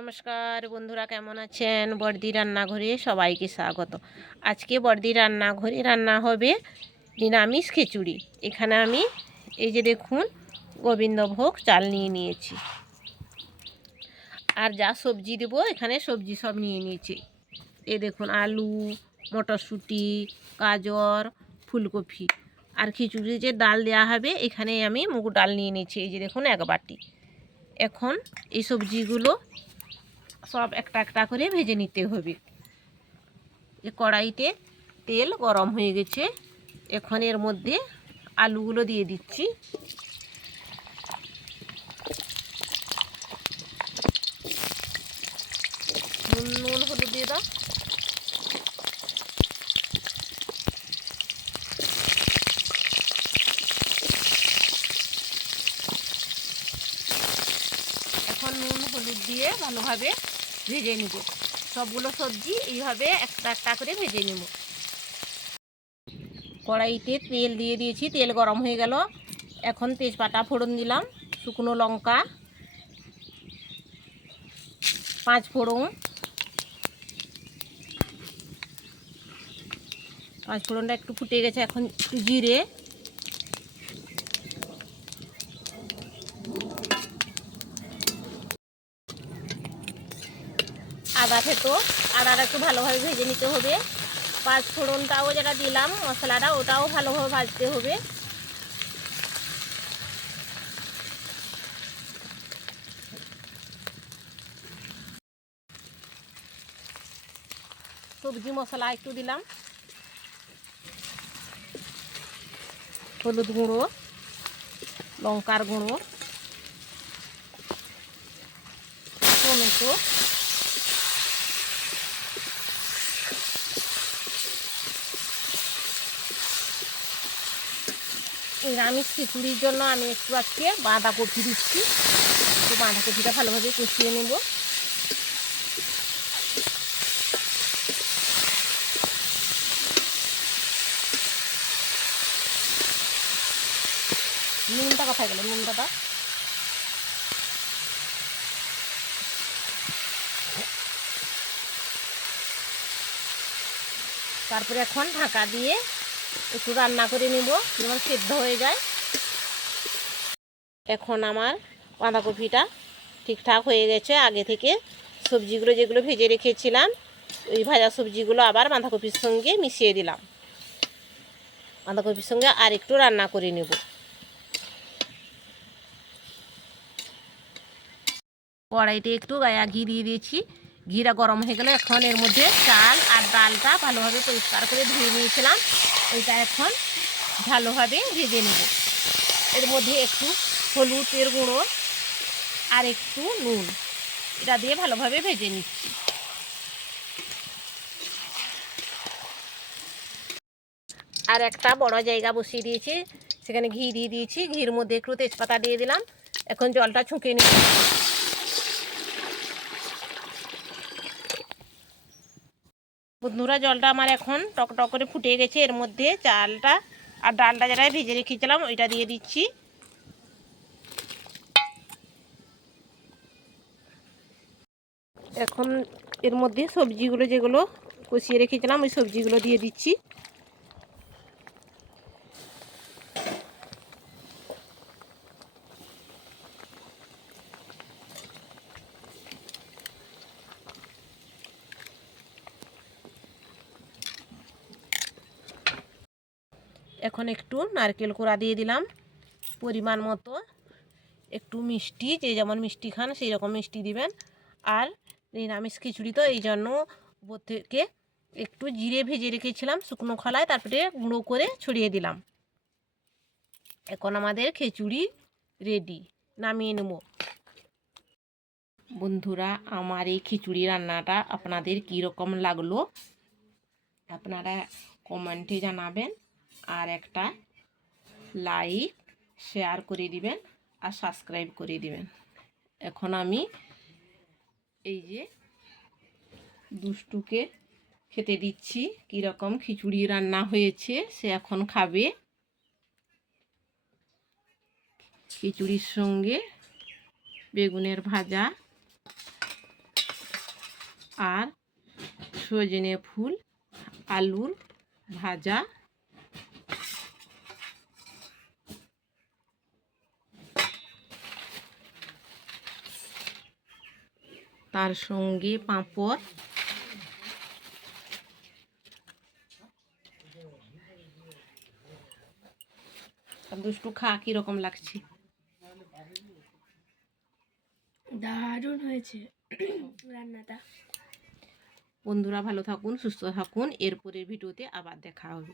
নমস্কার বন্ধুরা, কেমন আছেন? বড়দি রান্নাঘরে সবাইকে স্বাগত। আজকে বড়দি রান্নাঘরে রান্না হবে নিরামিষ খিচুড়ি। এখানে আমি এই যে দেখুন গোবিন্দভোগ চাল নিয়ে নিয়েছি, আর যা সবজি দেবো এখানে সবজি সব নিয়ে নিয়েছি। এই দেখুন আলু, মটরশুঁটি, গাজর, ফুলকপি। আর খিচুড়ি যে ডাল দেওয়া হবে এখানে আমি মুগ ডাল নিয়ে নিয়েছি, এই যে দেখুন এক বাটি। এখন এই সবজিগুলো সব একটা একটা করে ভেজে নিতে হবে। কড়াইতে তেল গরম হয়ে গেছে, এখন এর মধ্যে আলুগুলো দিয়ে দিচ্ছি। নুন হলুদ দিয়ে দাও। এখন নুন হলুদ দিয়ে ভালোভাবে ভেজে নিব। সবগুলো সবজি এইভাবে একটা একটা করে ভেজে নেব। কড়াইতে তেল দিয়ে দিয়েছি, তেল গরম হয়ে গেল। এখন তেজপাতা ফোড়ন দিলাম, শুকনো লঙ্কা, 5 ফোড়ন, 5 ফোড়নটা একটু ফুটে গেছে। এখন একটু জিরে, আদা থেতো, আদাটা একটু ভালোভাবে ভেজে নিতে হবে। 5 ফোড়নটাও যেটা দিলাম মশলাটা, ওটাও ভালোভাবে ভাজতে হবে। সবজি মশলা একটু দিলাম, হলুদ গুঁড়ো, লঙ্কার গুঁড়ো, টমেটো, নিরামিষ খিচুড়ির জন্য আমি একটু আজকে বাঁধাকপি দিচ্ছি। একটু বাঁধাকপিটা ভালোভাবে কষিয়ে নেব। নুনটা কোথায় গেল? নুনটা তারপরে এখন ঢাকা দিয়ে একটু রান্না করে নেব, যেমন সেদ্ধ হয়ে যায়। এখন আমার বাঁধাকপিটা ঠিকঠাক হয়ে গেছে। আগে থেকে সবজিগুলো যেগুলো ভেজে রেখেছিলাম, ওই ভাজা সবজিগুলো আবার বাঁধাকপির সঙ্গে মিশিয়ে দিলাম। বাঁধাকপির সঙ্গে আর একটু রান্না করে নেব। কড়াইতে একটু গায়া ঘি দিয়ে দিয়েছি, ঘিটা গরম হয়ে গেলে এখন এর মধ্যে চাল আর ডালটা ভালোভাবে পরিষ্কার করে ধুয়ে নিয়েছিলাম, ওইটা এখন ভালোভাবে ভেজে নেব। এর মধ্যে একটু হলুদের গুঁড়ো আর একটু নুন, এটা দিয়ে ভালোভাবে ভেজে নিচ্ছি। আর একটা বড় জায়গা বসিয়ে দিয়েছি, সেখানে ঘি দিয়ে দিয়েছি, ঘির মধ্যে একটু তেজপাতা দিয়ে দিলাম। এখন জলটা ছুঁকে নিচ্ছি। বন্ধুরা, জলটা আমার এখন টক টক করে ফুটে গেছে। এর মধ্যে চালটা আর ডালটা যেটা ভেজে রেখেছিলাম ওইটা দিয়ে দিচ্ছি। এখন এর মধ্যে সবজিগুলো যেগুলো কষিয়ে রেখেছিলাম ওই সবজিগুলো দিয়ে দিচ্ছি। এখন একটু নারকেল কোড়া দিয়ে দিলাম, পরিমাণ মতো। একটু মিষ্টি, যে যেমন মিষ্টি খান সেই রকম মিষ্টি দিবেন। আর নিরামিষ খিচুড়ি তো এই জন্য উপর থেকে একটু জিরে ভেজে রেখেছিলাম শুকনো খোলায়, তারপরে গুঁড়ো করে ছড়িয়ে দিলাম। এখন আমাদের খিচুড়ি রেডি, নামিয়ে নেব। বন্ধুরা, আমার এই খিচুড়ি রান্নাটা আপনাদের কীরকম লাগলো আপনারা কমেন্টে জানাবেন, আর একটা লাইক শেয়ার করে দিবেন আর সাবস্ক্রাইব করে দিবেন। এখন আমি এই যে দুষ্টুকে খেতে দিচ্ছি, কীরকম খিচুড়ি রান্না হয়েছে সে এখন খাবে। খিচুড়ির সঙ্গে বেগুনের ভাজা, আর সজনে ফুল, আলুর ভাজা, তার সঙ্গে পাঁপড়, দুষ্টু খা কিরকম লাগছে? দারুণ হয়েছে রান্নাটা। বন্ধুরা ভালো থাকুন, সুস্থ থাকুন, এরপরের ভিডিওতে আবার দেখা হবে।